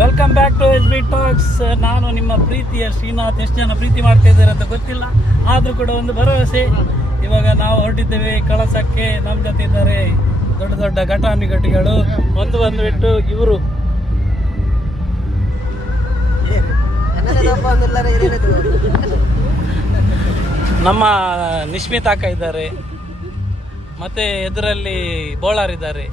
Welcome back to S B talks. ನಾನು ನಿಮ್ಮ ಪ್ರೀತಿಯ ಶ್ರೀನಾಥ್. ಎಷ್ಟು ಜನ ಪ್ರೀತಿ ಮಾಡ್ತಾ ಇದ್ದಾರೆ ಅಂತ ಗೊತ್ತಿಲ್ಲ, ಆದರೂ ಕೂಡ ಒಂದು ಭರವಸೆ. ಇವಾಗ ನಾವು ಹೊರಟಿದ್ದೇವೆ ಕಳಸಕ್ಕೆ. ನಮ್ಮ ಜೊತೆ ಇದ್ದಾರೆ ದೊಡ್ಡ ದೊಡ್ಡ ಘಟಾನುಘಟಿಗಳು. ಒಂದು ಬಿಟ್ಟು ಇವರು ನಮ್ಮ ನಿಶ್ಮಿತ್ ಅಕ್ಕ ಇದ್ದಾರೆ, ಮತ್ತೆ ಎದುರಲ್ಲಿ ಬೋಳಾರ್ ಇದ್ದಾರೆ.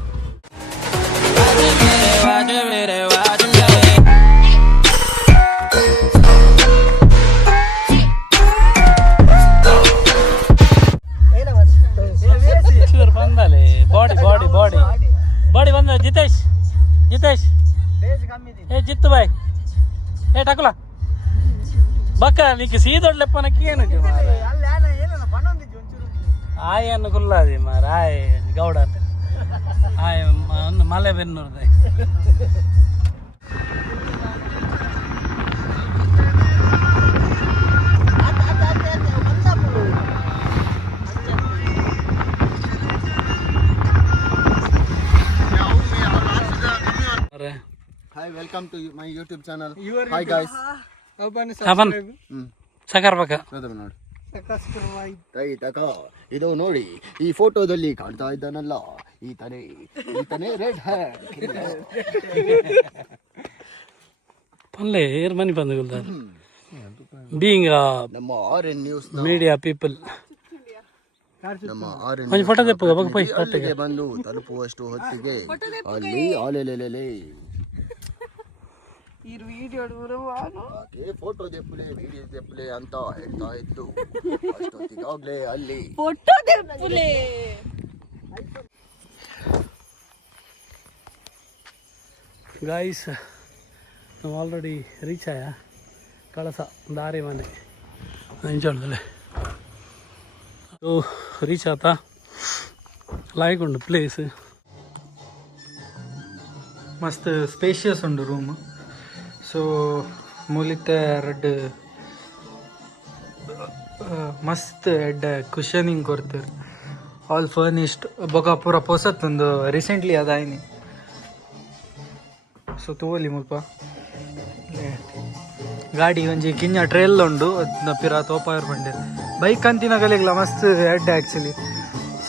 ಬಂದಲೆ ಬಾಡಿ ಬಾಡಿ ಬಾಡಿ ಬಾಡಿ ಬಂದ. ಜಿತೇಶ್ ಏ ಜಿತ್ತು ಬಾಯ್ ಏ ಟಾಕುಲ ಬಕ್ಕ ನೀಕೆ ಸೀದೊಡ್ಲೆಪ್ಪನಕ್ಕೆ ಏನು ಆಯನ್ನು ಕುಲ್ಲಾದಿ ಮಾರ ಆಯ್ ಗೌಡ ಆಯ್ ಒಂದು ಮಲೆ ಬೆನ್ನೂರ್ದ. Hi, welcome to my YouTube channel. Hi guys. ಸಕರ್ ಬಕ ಇದು ನೋಡಿ, ಈ ಫೋಟೋದಲ್ಲಿ ಕಾಣ್ತಾ ಇದ್ದಾನಲ್ಲ, ಈತನೇ ರೆಡ್ ಹೇರ್ ಪಲ್ಲೆ ಏರ್ ಮನಿ ಬಂದ ಬೀಯಿಂಗ್ ನಮ್ಮ RN ನ್ಯೂಸ್ ಮೀಡಿಯಾ ಪೀಪಲ್. ನಮ್ಮ RN ಒಂದು ಫೋಟೋ ತೆಪ್ಪಗೆ ಬಂದು ತಲುಪುವಷ್ಟು ಹೊತ್ತಿಗೆ ಅಲ್ಲಿ ಆಲೆಲೆಲೆ ಫೋಟೋ ದೆಪ್ಪಲೆ ವಿಡಿಯೋ ದೆಪ್ಪಲೆ ಅಂತ ಹೇಳ್ತಾ ಇತ್ತು. ಅಷ್ಟೊತ್ತಿಗಾಗ್ಲೇ ಅಲ್ಲಿ ಗಾಯ್ಸ್ ನಾವು ಆಲ್ರೆಡಿ ರೀಚ್ ಆಯ ಕಳಸ ದಾರಿ ಮನೆ ಎಂಜಾಯ್ದಲ್ಲೇ ರೀಚ್ ಆತ ಲಾಯ್ಕೊಂಡು ಪ್ಲೇಸ್ ಮಸ್ತ್ ಸ್ಪೇಷಿಯಸ್ ಉಂಡು ರೂಮ್. ಸೊ ಮೂಲಿತೆ ರೆಡ್ ಮಸ್ತ್ ಎಡ್ಡೆ ಕುಷನಿಂಗ್ ಕೊಡ್ತಾರೆ, ಆಲ್ ಫರ್ನಿಶ್ಡ್. ಬೊಕ ಪೂರ ಪೊಸತ್ ಒಂದು ರೀಸೆಂಟ್ಲಿ ಅದಾಯ್ನಿ. ಸೊ ತೋಲಿ ಮುಲ್ಪ ಗಾಡಿ ಒಂಜಿ ಕಿಂಜ ಟ್ರೇಲ್ ಉಂಡು ಅದನ್ನ ಪಿರ ತೋಪಾಯರ್ ಬಂಡೆ ಬೈಕ್ ಅಂತಿನ ಕಲಿಗ್ಲ ಮಸ್ತ್ ಎಡ್ಡೆ ಆ್ಯಕ್ಚುಲಿ.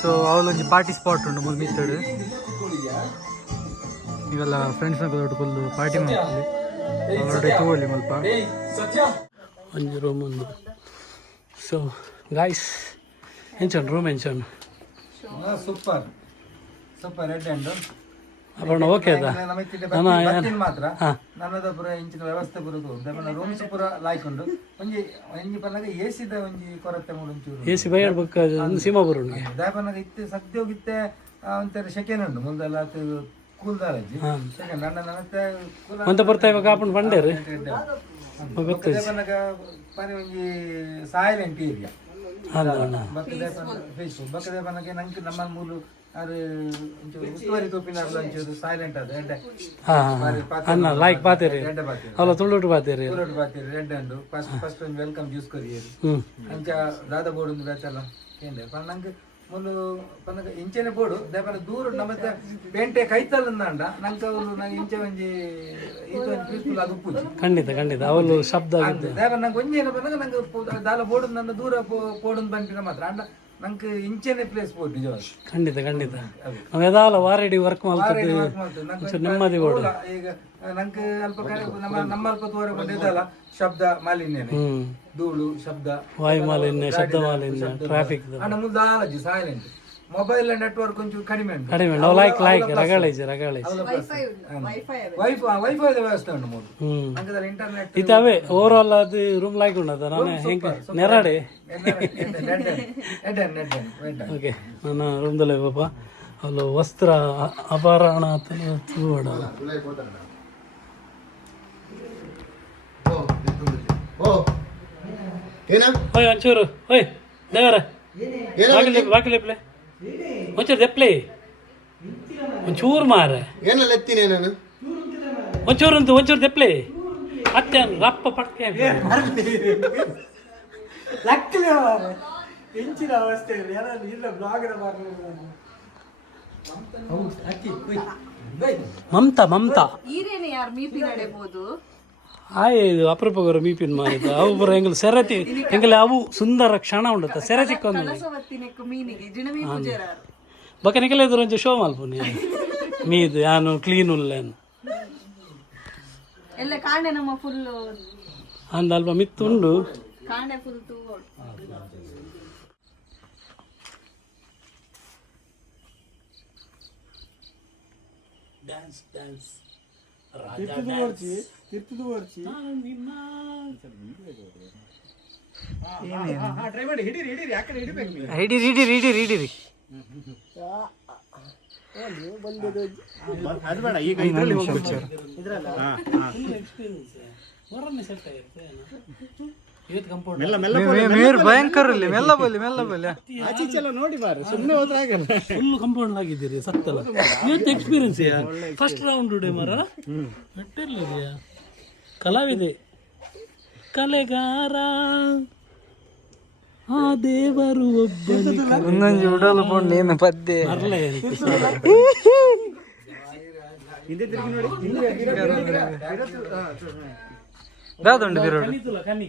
ಸೊ ಅವಳೊಂಜಿ ಪಾರ್ಟಿ ಸ್ಪಾಟ್ ಉಂಡು ಮುಲ್ ಮಿತ್ತಡ್ ಇವೆಲ್ಲ ಫ್ರೆಂಡ್ಸ್ ದೊಡ್ಡ ಫುಲ್ ಪಾರ್ಟಿ ಮಾಡ್ತೀವಿ. ಆಲ್ರೆಡಿ ತಗೋಲಿ ಮುಲ್ಪ ಒಂಜಿ ರೂಮ್ ಒಂದು. ಸೊ ಗಾಯ್ಸ್ ಎಂಚನ್ ರೂಮ್ ಎಂಚನ್ super super red hand Aparna okay ಅದ ಮಾತ್ರ ನನ್ನದ ಪುರ ಇಂಚಿನ ವ್ಯವಸ್ಥೆ ಬರುದು ರೂಮ್ಸ್ ಪುರ ಲಾಯ್ಕೊಂಡು ಒಂಜಿ ಒಂಜಿ ಪನ್ನಗ ಎಸಿದ ಒಂಜಿ ಕೊರತೆ ಮೂಡೊಂಚೂರು ಎಸಿ ಬೈಡ್ಬೇಕು ಸೀಮಾ ಬರೋಣಿಗೆ ದಾಪನ್ನಗ ಇತ್ತೆ ಸದ್ಯ ಹೋಗಿತ್ತೆ ಒಂಥರ ಸೆಕೆಂಡ್ ಉಂಡು ಮುಂದೆಲ್ಲ ಕೂಲ್ದಾಲಜ್ಜಿ ಸೆಕೆಂಡ್ ನನ್ನ ನನ್ನತ್ತೆ ಅಂತ ಬರ್ತಾ ಇವಾಗ ಆಪಣ ಬಂಡೇರು ಪನ್ನಗ ಪರಿ ಒಂಜಿ ಸೈಲೆಂಟ್ ಏರಿಯಾ ಬಕ್ಕದೆ ಫೇಸ್ಬುಕ್ ಬಕ್ಕದೆ ಪನ್ನಗೆ ನಂಗೆ ನಮ್ಮ ಮೂಲು ಅದು ಉಸ್ತುವಾರಿ ತೋಪಿನ ಒಂಚೂರು ಸೈಲೆಂಟ್ ಅದು ಎಡ್ಡೆ ಅನ್ನ ಲೈಕ್ ಪಾತೇರಿ ಅವಳ ತುಳುಟು ಪಾತೇರಿ ರೆಡ್ ಹ್ಯಾಂಡು ಫಸ್ಟ್ ಒಂದು ವೆಲ್ಕಮ್ ಜ್ಯೂಸ್ ಕೊರಿಯರು ಅಂಚ ದಾದ ಬೋರ್ಡ್ ಒಂದು ಬೇಚಲ್ಲ ಕೇಂದ್ರ ಪನ್ನ ನಂಗೆ ಮುನ್ನು ಪನ್ನಗ ಇಂಚೆನೆ ಬೋಡು ದೇಪನ ದೂರ ನಮ್ಮತ್ತೆ ಪೇಂಟೆ ಕೈತಲ್ಲ ಅಂಡ ನಂಗೆ ಅವರು ನಂಗೆ ಇಂಚೆ ಒಂಜಿ ಇದು ಒಂದು ಪೀಸ್ಫುಲ್ ಅದು ಉಪ್ಪು ಖಂಡಿತ ಅವಳು ಶಬ್ದ ದೇಪನ ನಂಗೆ ಒಂಜೇನ ಪನ್ನಗ ನಂಗೆ ದಾಲ ಬೋರ್ಡ್ ನನ್ನ ದೂರ ಬೋರ್ಡ್ ಬಂದಿನ ಮಾತ್ರ ಅಂಡ ನಂಗೆ ಇಂಚೆನೆ ಪ್ಲೇಸ್ ಬೋರ್ಡ್ ನಿಜವಾಗಿ ಖಂಡಿತ ನಾವು ಎದಾಲ ವಾರಡಿ ವರ್ಕ್ ಮಾಡ್ತಿದ್ದೆ ನೆಮ್ಮದಿ ಬೋರ್ಡ್. ಈಗ ನಂಗೆ ಅಲ್ಪ ನಮ್ಮ ಅಲ್ಪ ತೋರ ಬಂದಿದ್ದಲ್ಲ ಶಬ್ದ ಮಾಲಿನ್ಯನೇ, ಧೂಳು ಶಬ್ದ ವಾಯು ಮಾಲಿನ್ಯ, ಶಬ್ದ ಮಾಲಿನ್ಯ, ಟ್ರಾಫಿಕ್ ಅಣ್ಣ ಮುದ್ದಾಲಜ್ಜಿ ಸೈಲೆಂಟ್. ಮೊಬೈಲ್ ನೆಟ್ವರ್ಕ್ ಒಂಚೂರು ಕಡಿಮೆ ಉಂಟು. ವೈಫೈ ವ್ಯವಸ್ಥೆ ಉಂಟು ಮೂರು ನಂಗೆ ಇಂಟರ್ನೆಟ್ ಇದಾವೆ ಓವರ್ ಆಲ್ ಅದು ರೂಮ್ ಲೈಕ್ ಉಂಟದ ನಾನು ಹೆಂಗೆ ನೆರಾಡೆ ಓಕೆ ನನ್ನ ರೂಮ್ದಲ್ಲೇ ಪಾಪ ಅಲ್ಲಿ ವಸ್ತ್ರ ಅಪಹರಣ ಓಯ್ ಒಂಚೂರು ಓಯ್ ದೇವರ ಬಾಕಿಲೆಪ್ಲೆ ಒಂಚೂರು ದೆಪ್ಲೆ ಒಂಚೂರು ಮಾರ ಏನೆಲ್ಲ ಎತ್ತೀನಿ ನಾನು ಒಂಚೂರು ದೆಪ್ಲೆ ಅತ್ತೆ ರಪ್ಪ ಪಟ್ಕೆ ಹೆಂಚಿನ ಅವಸ್ಥೆ ಇಲ್ಲ ಬ್ಲಾಗರ ಮಮತಾ ಈರೇನು ಯಾರು ಮೀಪಿ ನಡೆಬಹುದು ಆಯ್ ಅಪರೂಪಗರು ಮೀಪಿನ ಮಾರಿದ ಅವು ಬರ ಎಂಗಲ್ ಸೆರತಿ ಎಂಗಲ್ ಅವು ಸುಂದರ ಕ್ಷಣ ಉಂಡತ್ತ ಸೆರತಿಕ್ಕೊಂದು ಕಳಸವತ್ತಿನಕ್ಕು ಮೀನಿಗೆ ಜಿಣಮಿ ಪೂಜಾರ ಬಕ್ಕ ನಿಕಲ್ ಎದುರು ಒಂಚ ಶೋ ಮಲ್ಪುನಿ ಮೀದು ಯಾನು ಕ್ಲೀನ್ ಉಲ್ಲೇನು ಎಲ್ಲ ಕಾಂಡೆ ನಮ್ಮ ಫುಲ್ ಅಂದ ಅಲ್ಪ ಮಿತ್ತುಂಡು ಕಾಂಡೆ ಫುಲ್ ತೂಗೋಡು ಡ್ಯಾನ್ಸ್ ಡ್ಯಾನ್ಸ್ ಹಿಡೀರಿ ಮೇರ್ ಭಯಂಕರ ಮೆಲ್ಲ ಬಲ್ಲಿ ನೋಡಿ ಬಾರ ಸುಮ್ಮನೆ ಹೋದ್ರೆ ಆಗಲ್ಲ. ಫುಲ್ ಕಂಪೌಂಡ್ ಆಗಿದ್ದೀರಿ ಸತ್ತಲ್ಲ ಇವತ್ತು ಎಕ್ಸ್ಪೀರಿಯನ್ಸ್ ಫಸ್ಟ್ ರೌಂಡ್ ಡೇ ಮರ ಬಿಟ್ಟಿರ್ಲಿದೆಯಾ ಕಲಾವಿದೆ ಕಲೆಗಾರ ಆ ದೇವರು ಒಂದೊಂದು ಉಡಲು ಕೊಂಡು ಏನು ಪದ್ಯ ಬರ್ಲೇ ದಾದುಂಡು ಬಿರೋಡು ಕನಿತುಲ ಕನಿ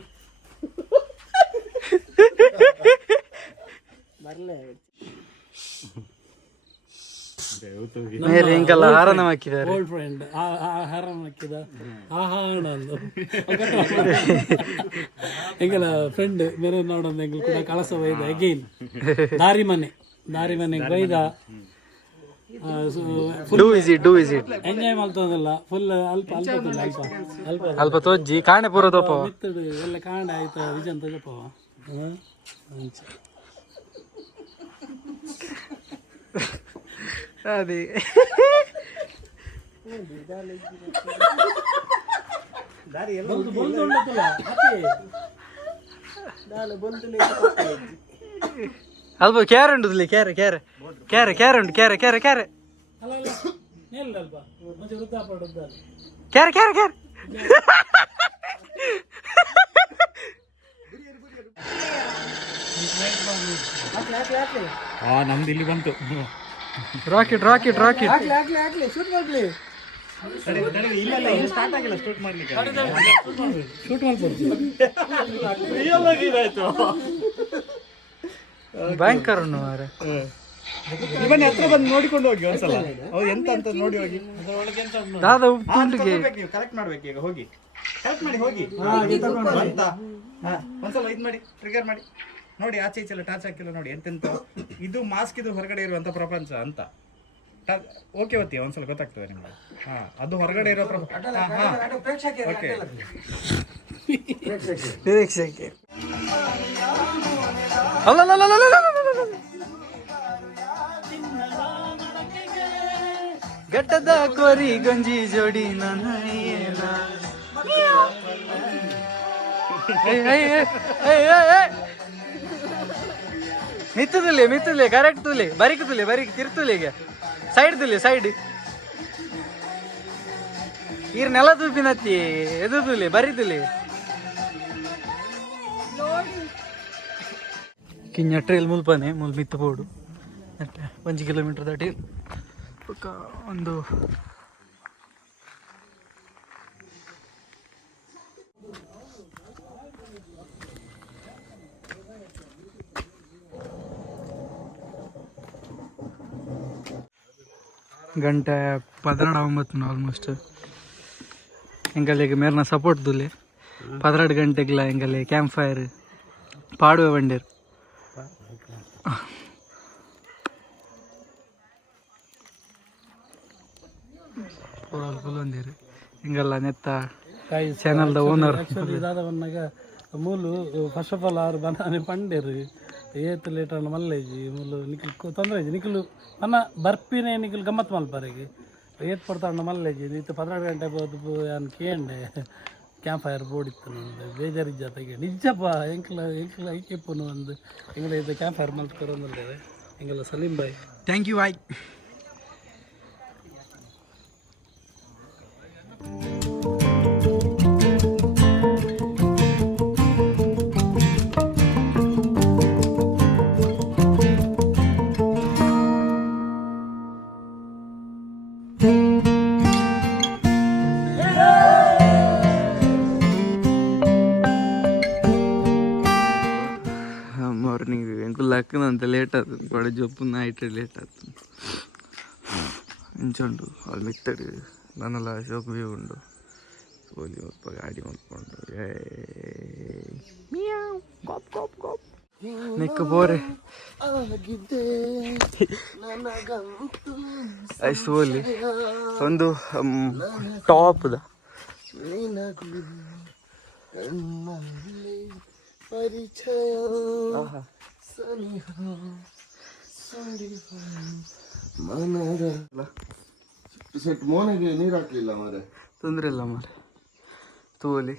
ಮೇರೆ ಇಂಕಲ್ಲ ಹಾರನ ಹಾಕಿದ್ದಾರೆ ಓಲ್ಡ್ ಫ್ರೆಂಡ್ ಆಹಾರ ಹಾಕಿದ ಆಹಾರ ಅಂದು ಎಂಗಲ ಫ್ರೆಂಡ್ ಬೇರೆ ನೋಡೊಂದು ಎಂಗಲ್ ಕೂಡ ಕಳಸ ಒಯ್ದ ಅಗೈನ್ ದಾರಿ ಮನೆ ಒಯ್ದ ಡೂ ಇಸ್ ಇಟ್ ಎಂಜಾಯ್ ಮಾಡ್ತದಲ್ಲ ಫುಲ್ ಅಲ್ಪ ಅಲ್ಪ ತೋಜ್ಜಿ ಕಾಣೆ ಪೂರ ತೋಪವ ಮಿತ್ತಡು ಎಲ್ಲ ಕಾಂಡ ಆಯ್ತಾ ವಿಜನ್ ತಗೋಪವ ಅದೇ ಅಲ್ಪ ಕ್ಯಾರೆ ಉಂಟು ಕ್ಯಾರೆ ಉಂಟು ಕ್ಯಾರೆ ಅಲ್ಲ ಅಲ್ಪ ಮುಂಚೆ ವೃತ್ತಾಪಡುತ್ತ ಕ್ಯಾರೆ ನಮ್ದು ಇಲ್ಲಿ ಬಂತು. ರಾಕೆಟ್ ಶೂಟ್ ಮಾಡ್ಲಿ. ಸ್ಟಾರ್ಟ್ ಆಗಿಲ್ಲ ಶೂಟ್ ಮಾಡ್ಲಿಕ್ಕೆ. ಶೂಟ್ ಮಾಡ್ಬೋದು ಭಯಂಕರ ಮಾರೆ ಬನ್ನಿ ಹತ್ರ ಬಂದು ನೋಡಿಕೊಂಡು ಹೋಗಿ ಒಂದ್ಸಲ ಅವ್ರು ಎಂತ ಅಂತ ನೋಡಿ ಹೋಗಿ. ದಾದ ಉಪ್ಪಿಗೆ ನೀವು ಕಲೆಕ್ಟ್ ಮಾಡ್ಬೇಕು ಈಗ ಹೋಗಿ ಕಲೆಕ್ಟ್ ಮಾಡಿ ಹೋಗಿ ಅಂತ ಒಂದ್ಸಲ ಇದು ಮಾಡಿ ಟ್ರಿಗರ್ ಮಾಡಿ ನೋಡಿ ಆಚೆ ಈಚೆಲ್ಲ ಟಾಚ್ ಹಾಕಿಲ್ಲ ನೋಡಿ ಎಂತೆಂತ ಇದು ಮಾಸ್ಕ್ ಇದು ಹೊರಗಡೆ ಇರುವಂತ ಪ್ರಪಂಚ ಅಂತ ಓಕೆ ಓದ್ತೀವಿ ಒಂದ್ಸಲ ಗೊತ್ತಾಗ್ತದೆ ನಿಮ್ಗೆ. ಅದು ಹೊರಗಡೆ ಇರೋ ಓಕೆ ನಿರೀಕ್ಷೆಗೆ ಗಟ್ಟದ ಕೋರಿ ಗಂಜಿ ಜೋಡಿ ನನ್ನ ಮಿತ್ತುಲೆ ಕರೆಕ್ಟ್ ತುಲೆ ಬರಿಕ್ ತಿರ್ತುಲೆ ಈಗ ಸೈಡ್ ಈರ್ ನೆಲ ತೂಪಿನತ್ತಿ ಎದು ತುಲೆ ಬರಿ ತುಲೆ ಕಿಂಜ ಟ್ರೇಲ್ ಮುಲ್ಪನೆ ಮಿತ್ತು ಬೋಡು 1 ಕಿಲೋಮೀಟರ್ ದಾಟಿ ಒಂದು ಗಂಟೆ 19 ಆಲ್ಮೋಸ್ಟ್ ಎಂಗಲ್ಲಿಗೆ ಮೇರ್ನ ಸಪೋರ್ಟ್ ತುಲೆ 12 ಗಂಟೆಗ್ಲ ಎಂಗಲ್ಲಿ ಕ್ಯಾಂಪ್ ಫೈರ್ ಪಾಡುವೆ ಬಂಡೇರು ಫುಲ್ ಒಂದಿರು ಹಿಂಗಲ್ಲ ನೆತ್ತ ಚಾನಲ್ದ ಓನರ್ ಇದಾದವನ್ನಾಗ ಮೂಲು ಫಸ್ಟ್ ಆಫ್ ಆಲ್ ಆರು ಬನಾನೆ ಪಂಡೇರು ಏತ್ ಲೇಟರ್ ಮಲ್ಲೇಜಿ ಮೂಲು ನಿಖಿಲ್ ತೊಂದರೆ ನಿಖಿಲು ನನ್ನ ಬರ್ಪಿನೇ ನಿಖಿಲ್ ಗಮ್ಮತ್ ಮಲ್ಪರಿಗೆ ಏತ್ ಪಡ್ತಾಂಡ ಮಲ್ಲೇಜಿ ಇತ್ತು 12 ಗಂಟೆ ಬೋದು ನಾನು ಕೇಂಡೆ ಕ್ಯಾಂಪ್ ಫೈರ್ ಬೋರ್ಡಿತ್ತು ನಂದು ಬೇಜಾರಿಜ್ಜ ತೆಗೆ ನಿಜಪ್ಪ ಎಂಕ್ಲ ಐಕೆಪ್ಪನು ಒಂದು ಎಂಗಳ ಇದು ಕ್ಯಾಂಪ್ ಫೈರ್ ಮಲ್ತ್ಕೊರಂದ್ರೆ ಎಂಗೆಲ್ಲ ಸಲೀಂ ಬಾಯ್ ಥ್ಯಾಂಕ್ ಯು ಬಾಯ್. ಲಕ್ಕನಂತ ಲೇಟ್ ಆಗ್ತದೆ ಕೊಡ ಜೊಪ್ಪು ನೈಟ್ ಲೇಟ್ ಆಗ್ತದೆ ಇಂಚುಂಡು ಅಲ್ಲಿ ಮಿತ್ತಡಿ ನನ್ನೆಲ್ಲ ಶೋಕ್ ವ್ಯೂ ಉಂಡು ಓಲಿ ಒಪ್ಪ ಗಾಡಿ ಮಾಡ್ಕೊಂಡು ನಿಕ್ಕ ಬೋರೆ ಐಸ್ ಓಲಿ ಒಂದು ಟಾಪ್ದ ಮೋನಿಗೆ ನೀರು ಹಾಕ್ಲಿಲ್ಲ ಮಾರೆ ತೊಂದರೆ ಇಲ್ಲ ಮಾರೆ ತೋಲಿ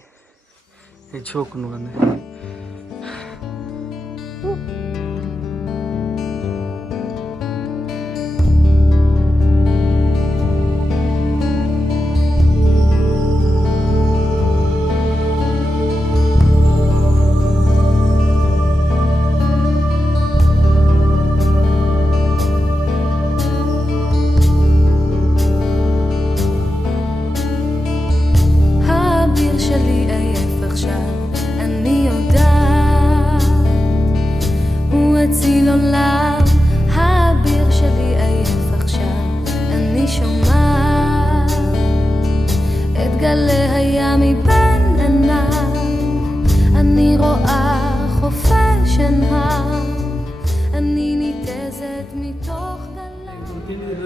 ಹೆಚ್ಚು ಹೋಗ್ಕೊಂಡು ಬಂದೆ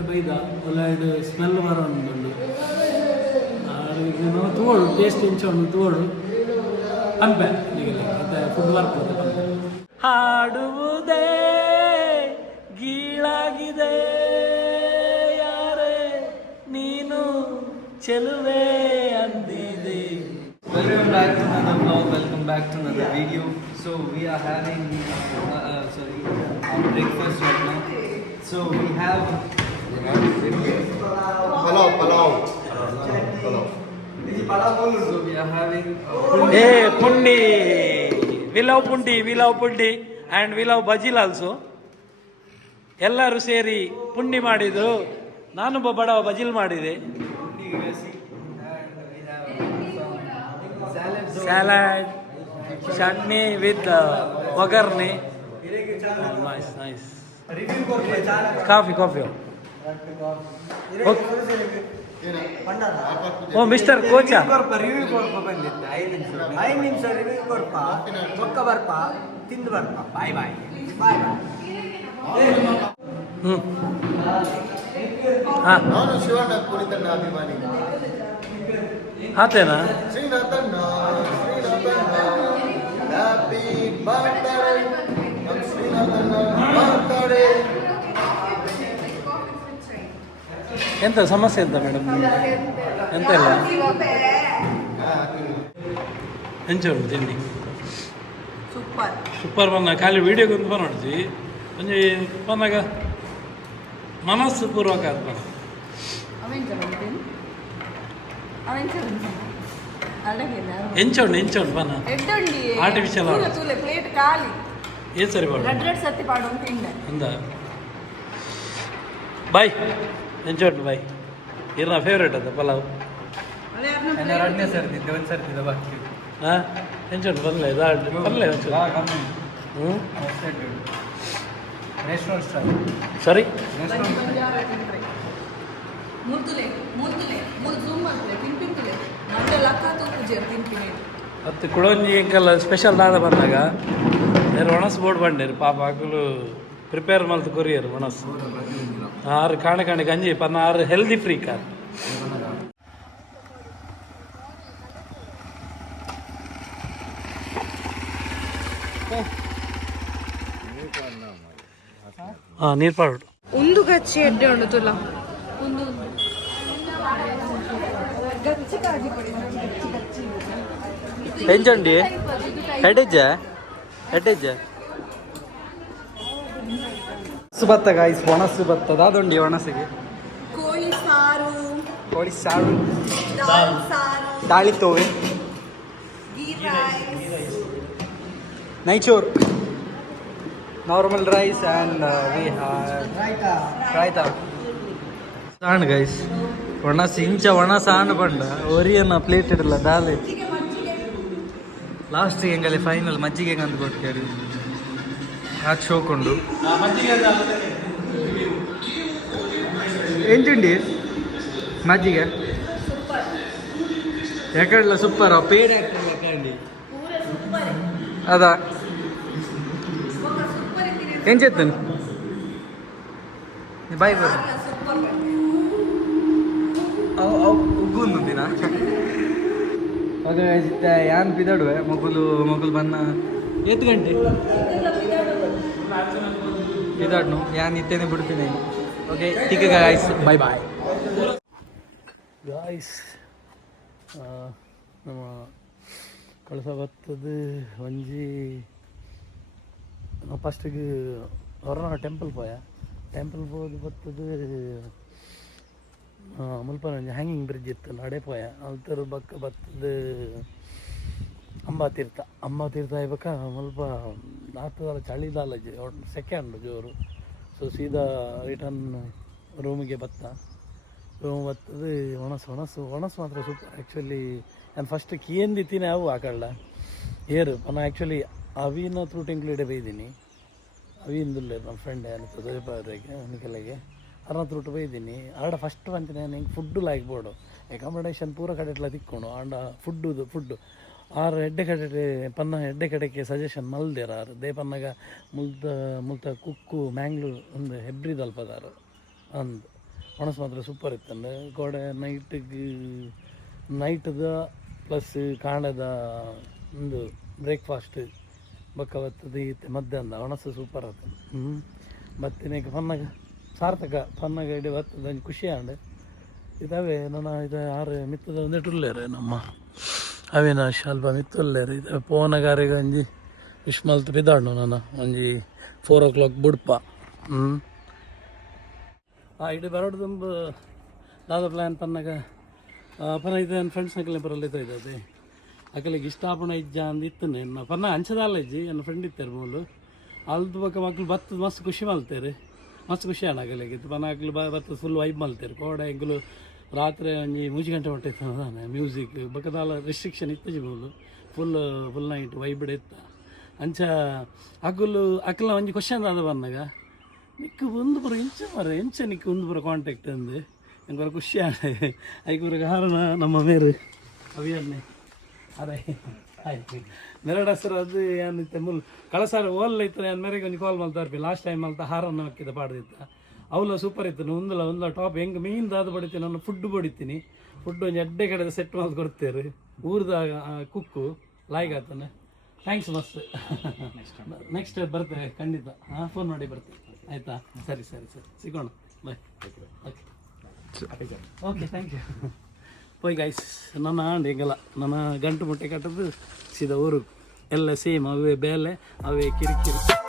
ಬೈದ ಒಳ್ಳೆ ಸ್ಮೆಲ್ ಬರೋ ತೋಡು ಟೇಸ್ಟ್ ಇಂಚೋಡು ತೋಡು ಹಂಪೆ ಫುಡ್ ಬರ್ತದೆ ಹಾಡುವುದೇ ಗೀಳಾಗಿದೆ ಯಾರೇ ನೀನು ಚೆಲುವೆ ಅಂದಿದೆ. Welcome back to another vlog, welcome back to another video. So we are having breakfast right now. So we have pulao so we are having ಪುಂಡಿ we love ಪುಂಡಿ and we love ಬಜಿಲ್ also. ಎಲ್ಲರೂ ಸೇರಿ ಪುಂಡಿ ಮಾಡಿದ್ರು, ನಾನೊಬ್ಬ ಬಡವ ಬಜಿಲ್ ಮಾಡಿದೆ. ಸ್ಯಾಲಡ್ ಚಟ್ನಿ ವಿತ್ ಒಗರ್ನಿ. ನೈಸ್ ಕಾಫಿ ಓ ಮಿಸ್ಟರ್ ಕೋಚಾ ರಿವ್ಯೂ ಕೊಡ್ಪ ಬಂದಿದ್ದೆ 5 ನಿಮಿಷ ರಿವ್ಯೂ ಕೊಡ್ಪ ಪಕ್ಕ ಬರ್ಪ ತಿಂದು ಬರ್ಪ ಬಾಯ್ ನಾನು ಶಿವಣ್ಣ ಕುರಿತಣ್ಣ ಅಭಿಮಾನಿ. ಆತೇನಾ? ಶ್ರೀನಾಥಣ್ಣ ಹ್ಯಾಪಿ ಬರ್ತ್ಡೇ ನಮ್ಮ ಶ್ರೀನಾಥಣ್ಣ ಬರ್ತ್ಡೇ. ಎಂತ ಸಮಸ್ಯೆ ಎಂತ ಮೇಡಮ್? ಎಂತ ಇಲ್ಲ ಎಂಚೋಡು ತಿಂಡಿ ಸೂಪರ್ ಬನ್ನ ಖಾಲಿ ವೀಡಿಯೋಗೊಂದು ನೋಡಿದ್ವಿ ಒಂಜಿ ಬಂದಾಗ ಮನಸ್ಸು ಪೂರ್ವಕ ಆದ ಬನ್ನ ಎಂಚೋಡು ಬನ್ನ ಆರ್ಟಿಫಿಷಿಯಲ್ ಪ್ಲೇಟ್ ಖಾಲಿ ಏ ಸರಿ ಬಾಡು ಸತಿ ಪಾಡು ಅಂತ ಅಂದ ಬಾಯ್ ಎಂಚೋಡು ಬಾಯ್ ಇರ್ನ ಫೇವ್ರೇಟ್ ಅದು ಪಲಾವ್. ಎರಡನೇ ಸರ್ತಿದ್ದೆ ಒಂದು ಸರ್ತಿದ್ದೆ ಬಾಕಿ ಹಾಂ ಎಂಚೋಡು ಬರಲೇ ಬರಲೇ ಹ್ಞೂ ರೆಸ್ಟೋರೆಂಟ್ ಸ್ಟೈಲ್ ಸರಿ ಮತ್ತು ಕುಡೊಂಜಿ ಎಂಕಲ್ಲ ಸ್ಪೆಷಲ್ ದಾದ ಬಂದಾಗ నేను ಒಣಸ್ ಬೋರ್ಡ್ ಬಂಡೇರು ಪಾಪ ಹಾಕಲು ಪ್ರಿಪೇರ್ ಮಲ್ತು ಕೊರಿಯರು ಒಣಸ್ ಆರು ಕಾಣೆ ಗಂಜಿ ಪನ್ನ ಆರು ಹೆಲ್ದಿ ಫ್ರೀ ಕಾರ್. ಹಾಂ ನೀರು ಪಾಡು ಒಂದು ಗಚ್ಚಿ ಎಡ್ಡೆ ಉಂಡು ತುಲ ಒಂದು ಎಂಚಂಡಿ ಹೆಡ್ಜ ಭತ್ತ ಗಾಯ್ಸ್ ಒಣಸು ಭತ್ತ ದಾದೊಂಡಿ ಒಣಸಿಗೆ ಕೋಳಿ ಸಾರು ದಾಲ್ ಸಾರು ದಾಳಿ ತೋವೆ ಗೀ ರೈಸ್ ನೈಚೋರ್ normal rice and we have raita ಸಾಣ್ ಗೈಸ್ ಒಣಸ್ ಇಂಚ ಒಣ ಸಾಣ್ ಬಂಡ ಒರಿಯನ್ನ ಪ್ಲೇಟ್ ಇರಲ್ಲ ದಾಲ್ ಲಾಸ್ಟಿಗೆ ಹೆಂಗಲ್ಲಿ ಫೈನಲ್ ಮಜ್ಜಿಗೆ ಅಂದು ಕೊಟ್ಟು ಆ ಶೋಕೊಂಡು ಎಂಚುಂಡಿ ಮಜ್ಜಿಗೆ ಯಾಕಡ್ಲ ಸೂಪರ್ ಪೇಡ್ ಆಗ್ತದೆ ಯಾಕಂಡಿ ಅದಾ ಎಂಚೆತ್ತನು ಬಾಯ್ ಬರ ಉಗ್ಗುಂದು ದಿನ ಓಕೆ ಯಾನ್ ಪಿದಾಡುವೆ ಮಗುಲು ಬನ್ನ ಎತ್ತು ಗಂಟೆ ಪಿದಾಡ್ನು ಯಾನ್ ಇತ್ತೇನೆ ಬಿಡ್ತೀನಿ ಓಕೆ ಟೀಕೆ ಗಾಯ್ಸ್ ಬಾಯ್ ಬಾಯ್ ಗಾಯ್ಸ್ ನಮ್ಮ ಕಳಸ ಬತ್ತದು ಒಂಜಿ ಫಸ್ಟಿಗೆ ಹೊರನಾಡು ಟೆಂಪಲ್ ಹೋಗಿ ಬತ್ತದು ಮುಲ್ಪ ಹ್ಯಾಂಗಿಂಗ್ ಬ್ರಿಡ್ಜ್ ಇತ್ತು ನಡೆ ಪೋಯ ಅಲ್ತರ ಬಕ್ಕ ಬತ್ತದು ಅಂಬಾತೀರ್ಥ ಇವಾಗ ಮುಲ್ಪ ನಾಲ್ಕು ಚಳಿದಾಲ ಸೆಕೆಂಡ್ ಜೋರು ಸೊ ಸೀದಾ ರಿಟರ್ನ್ ರೂಮಿಗೆ ರೂಮ್ ಬತ್ತದು ಒಣಸು ಮಾತ್ರ ಸೂಪರ್ ಆ್ಯಕ್ಚುಲಿ ನಾನು ಫಸ್ಟ್ ಕೇಂದಿತ್ತೀನಿ ಅವು ಹಾಕಲ್ಲ ಏರು ನಾನು ಆ್ಯಕ್ಚುಲಿ ಅವಿನ ಥ್ರೂ ಟಿಂಕ್ಲಿಡೆ ಬೈದೀನಿ ಅವಿಂದುಲ್ಲ ನಮ್ಮ ಫ್ರೆಂಡ್ ಅನಿಸ್ತದೆ ಅವನಿಗೆಲ್ಲಗೆ ಅರ್ನ ತ್ರೂಟ್ ಬೈದೀನಿ ಆಡ ಫಸ್ಟ್ ಅಂತೀನಿ ನಾನು ಹಿಂಗೆ ಫುಡ್ಡು ಲಾಯ್ಕ್ಬೋಡು ಅಕಾಮಡೇಷನ್ ಪೂರ ಕಡೆಟ್ಲ ತಿಕ್ಕೊಂಡು ಆಂಡ ಫುಡ್ಡು ಆರು ಎಡ್ಡೆ ಕಡೆ ಪನ್ನ ಎಡ್ಡೆ ಕಡೆಗೆ ಸಜೆಷನ್ ಮಲ್ದೇರ ಆರು ದೇ ಪನ್ನಗ ಮುಲ್ತ ಕುಕ್ಕು ಮ್ಯಾಂಗ್ಳೂರ್ ಒಂದು ಹೆಬ್ರಿದಲ್ಪದಾರು ಅಂದು ಒಣಸು ಮಾತ್ರ ಸೂಪರ್ ಇತ್ತಂದು ಗೋಡೆ ನೈಟ್ದ ಪ್ಲಸ್ ಕಾಂಡದ ಒಂದು ಬ್ರೇಕ್ಫಾಸ್ಟ್ ಬಕ್ಕ ಬರ್ತದೆ ಇತ್ತು ಮಧ್ಯಾಹ್ನ ಒಣಸು ಸೂಪರ್ ಆಗ್ತದೆ ಮತ್ತಿನ ಪನ್ನಗ ಸಾರ್ಥಕ ಪನ್ನಗ ಇಡೀ ಬರ್ತದೆ ಒಂದು ಖುಷಿ ಆಂಡ್ ಇದಾವೆ ನಾನು ಇದು ಆರು ಮಿತ್ತದ ಒಂದೇ ಟುಲ್ಲೇರು ನಮ್ಮ ಅವಿನಾಶ್ ಅಲ್ಪ ಮಿತ್ತಲ್ಲೇರು ಇದು ಪೋನಗಾರಿಗೆ ಒಂಜಿ ವಿಶ್ಮಲ್ತ್ ಬಿದ್ದಾಡ್ನು ನಾನು ಒಂಜಿ 4 o'clock ಬುಡ್ಪ ಇಡೀ ಬರೋಡು ತುಂಬ ದಾದ ಪ್ಲ್ಯಾನ್ ಪನ್ನಗ ಪನ್ನ ಇದು ನನ್ನ ಫ್ರೆಂಡ್ಸ್ ನಕಲೆ ಬರಲ್ಲ ಇದ್ದದೆ ಅಕಲಿಗೆ ಇಷ್ಟಾಪಣ ಇಜ್ಜ ಅಂದಿತ್ತು ನನ್ನ ಪನ್ನ ಅಂಚದಲ್ಲ ಇಜ್ಜಿ ನನ್ನ ಫ್ರೆಂಡ್ ಇತ್ತಾರೆ ಮೂಲು ಅಲ್ದು ಬಕ್ಕ ಮಕ್ಳು ಬತ್ತದ ಮಸ್ತ್ ಖುಷಿ ಮಲ್ತೇರಿ ಮಸ್ತ್ ಖುಷಿ ಅಣ್ಣ ಅಕಲಿಗೆ ಪನ್ನ ಅಕ್ಲು ಬತ್ತದ ಫುಲ್ ವೈಬ್ ಮಲ್ತೇರಿ ಕೋಡೆ ಎಂಗ್ಲು ರಾತ್ರಿ ಒಂಜಿ 3 ಗಂಟೆ ಹೊಟ್ಟೆ ಇತ್ತು ಅದಾನೆ ಮ್ಯೂಸಿಕ್ ಬಕ್ಕದಾಲ ರೆಸ್ಟ್ರಿಕ್ಷನ್ ಇತ್ತು ಮೂಲು ಫುಲ್ ನೈಟ್ ವೈಬ್ಡ್ ಇತ್ತ ಅಂಚ ಅಕ್ಕಲ ಒಂಜಿ ಕ್ವಶನ್ ಆದ ಬನ್ನಾಗ ನಿಕ್ಕು ಒಂದು ಬರೋ ಎಂಚ ನಿಕ್ಕು ಒಂದು ಬರೋ ಕಾಂಟ್ಯಾಕ್ಟ್ ಅಂದು ನಂಗೆ ಬರೋ ಖುಷಿ ಆಡೆ ಐಕೂರಿಗೆ ಕಾರಣ ನಮ್ಮ ಮೇರು ಅವಿಯನ್ನೇ ಅದೇ ಆಯ್ತು ಮೆರಡು ಹೆಸರು ಅದು ಏನಿತ್ತು ಕಳಸಾರ ಓಲ್ ಇತ್ತು ನಾನು ಮೇರೆಗೆ ಒಂದು ಕಾಲ್ ಮಾಡ್ತಾ ಲಾಸ್ಟ್ ಟೈಮ್ ಅಂತ ಹಾರನ್ನು ಹಾಕಿದ ಪಾಡ್ದಿತ್ತ ಅವಲ್ಲ ಸೂಪರ್ ಇತ್ತು ಒಂದಲ್ಲ ಟಾಪ್ ಹೆಂಗೆ ಮೀನು ದಾದ ಬಡಿತೀನಿ ನಾನು ಫುಡ್ ಬಡಿತೀನಿ ಫುಡ್ ಒಂದು ಎಡ್ಡೆ ಕಡೆ ಸೆಟ್ ಮಾಡಿ ಕೊಡ್ತೇವೆ ಊರ್ದ ಕುಕ್ಕು ಲಾಯ್ಕ್ ಆಗ್ತಾನೆ ಥ್ಯಾಂಕ್ಸ್ ಮಸ್ತ್ ನೆಕ್ಸ್ಟ್ ಬರ್ತೇವೆ ಖಂಡಿತ ಫೋನ್ ಮಾಡಿ ಬರ್ತೇವೆ ಆಯಿತಾ ಸರಿ ಸಿಗೋಣ ಬಾಯ್ ಓಕೆ ಥ್ಯಾಂಕ್ ಯು ಹೋಯ್ ಗೈಸ್ ನನ್ನ ಹಿಂಗಲ್ಲ ನನ್ನ ಗಂಟು ಮುಟ್ಟೆ ಕಟ್ಟದು ಸೀದಾ ಊರು ಎಲ್ಲ ಸೇಮ್ ಅವೇ ಬೇಲೆ ಅವೇ ಕಿರಿಕಿರಿ